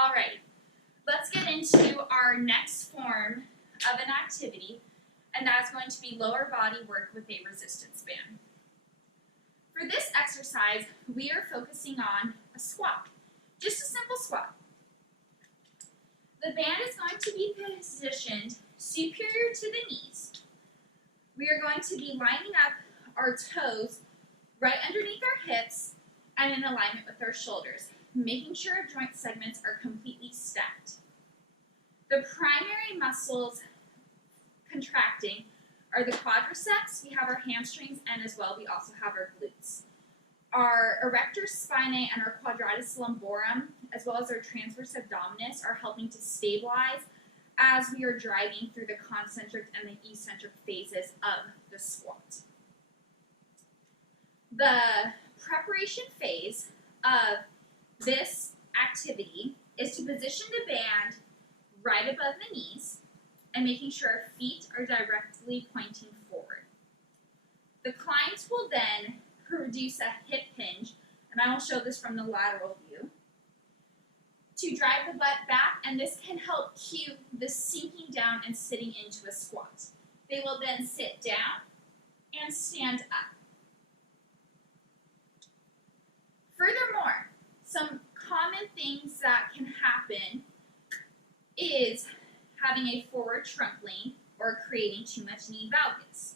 Alright, let's get into our next form of an activity, and that's going to be lower body work with a resistance band. For this exercise, we are focusing on a squat, just a simple squat. The band is going to be positioned superior to the knees. We are going to be lining up our toes right underneath our hips and in alignment with our shoulders, making sure our joint segments are completely stacked. The primary muscles contracting are the quadriceps, we have our hamstrings, and as well we also have our glutes. Our erector spinae and our quadratus lumborum, as well as our transverse abdominis, are helping to stabilize as we are driving through the concentric and the eccentric phases of the squat. The preparation phase of this activity is to position the band right above the knees and making sure our feet are directly pointing forward. The client will then produce a hip hinge, and I will show this from the lateral view, to drive the butt back, and this can help cue the sinking down and sitting into a squat. They will then sit down and stand up. Furthermore, some common things that can happen is having a forward trunk lean or creating too much knee valgus.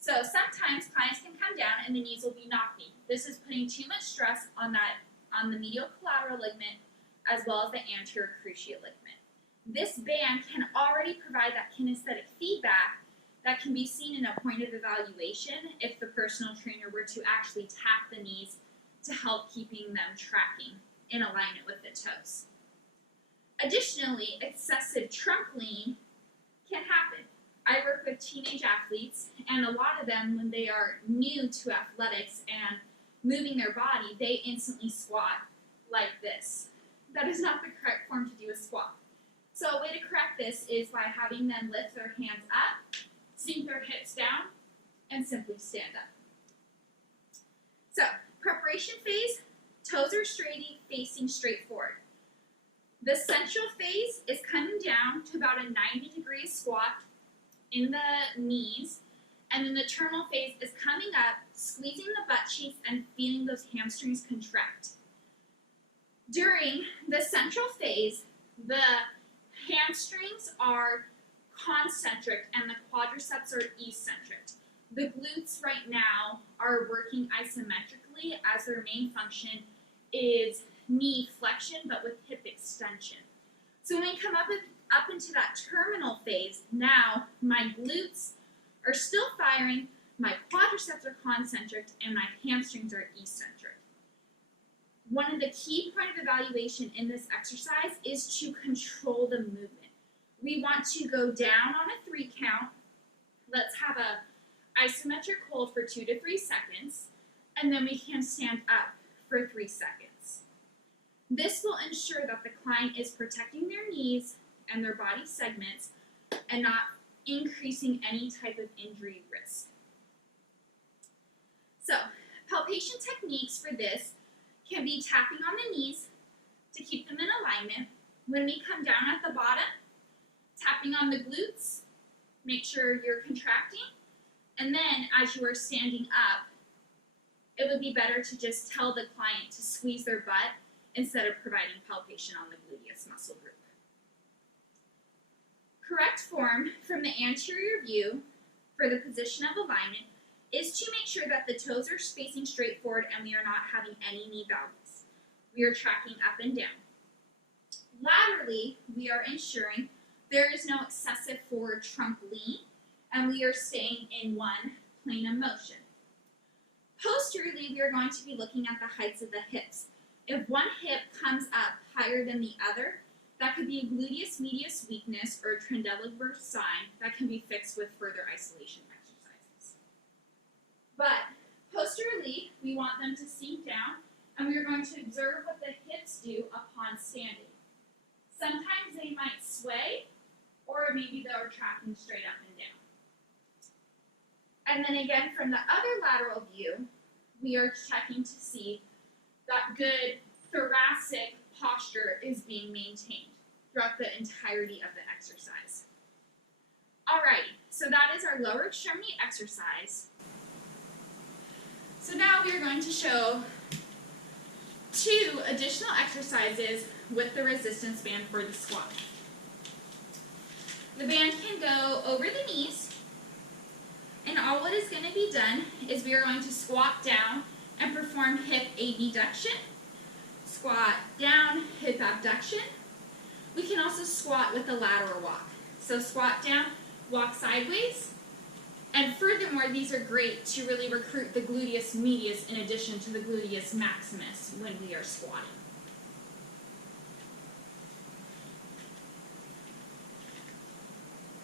So sometimes clients can come down and the knees will be knocking. This is putting too much stress on the medial collateral ligament as well as the anterior cruciate ligament. This band can already provide that kinesthetic feedback that can be seen in a point of evaluation if the personal trainer were to actually tap the knees to help keeping them tracking in alignment with the toes. Additionally, excessive trunk lean can happen. I work with teenage athletes, and a lot of them, when they are new to athletics and moving their body, they instantly squat like this. That is not the correct form to do a squat. So a way to correct this is by having them lift their hands up, sink their hips down, and simply stand up. So, preparation phase, toes are straight, facing straight forward. The central phase is coming down to about a 90-degree squat in the knees, and then the terminal phase is coming up, squeezing the butt cheeks and feeling those hamstrings contract. During the central phase, the hamstrings are concentric and the quadriceps are eccentric. The glutes right now are working isometrically as their main function is knee flexion but with hip extension. So when we come up into that terminal phase, now my glutes are still firing, my quadriceps are concentric, and my hamstrings are eccentric. One of the key point of evaluation in this exercise is to control the movement. We want to go down on a 3 count. Let's have a isometric hold for 2 to 3 seconds, and then we can stand up for 3 seconds. This will ensure that the client is protecting their knees and their body segments and not increasing any type of injury risk. So, palpation techniques for this can be tapping on the knees to keep them in alignment. When we come down at the bottom, tapping on the glutes, make sure you're contracting. And then as you are standing up, it would be better to just tell the client to squeeze their butt instead of providing palpation on the gluteus muscle group. Correct form from the anterior view for the position of alignment is to make sure that the toes are facing straight forward and we are not having any knee valgus. We are tracking up and down. Laterally, we are ensuring there is no excessive forward trunk lean and we are staying in one plane of motion. Posteriorly, we are going to be looking at the heights of the hips. If one hip comes up higher than the other, that could be a gluteus medius weakness or a Trendelenburg sign that can be fixed with further isolation exercises. But posteriorly, we want them to sink down, and we are going to observe what the hips do upon standing. Sometimes they might sway, or maybe they're tracking straight up and down. And then again, from the other lateral view, we are checking to see that good thoracic posture is being maintained throughout the entirety of the exercise. Alrighty, so that is our lower extremity exercise. So now we are going to show 2 additional exercises with the resistance band for the squat. The band can go over the knees, and all what is going to be done is we are going to squat down and perform hip abduction, squat down, hip abduction. We can also squat with a lateral walk. So squat down, walk sideways, and furthermore, these are great to really recruit the gluteus medius in addition to the gluteus maximus when we are squatting.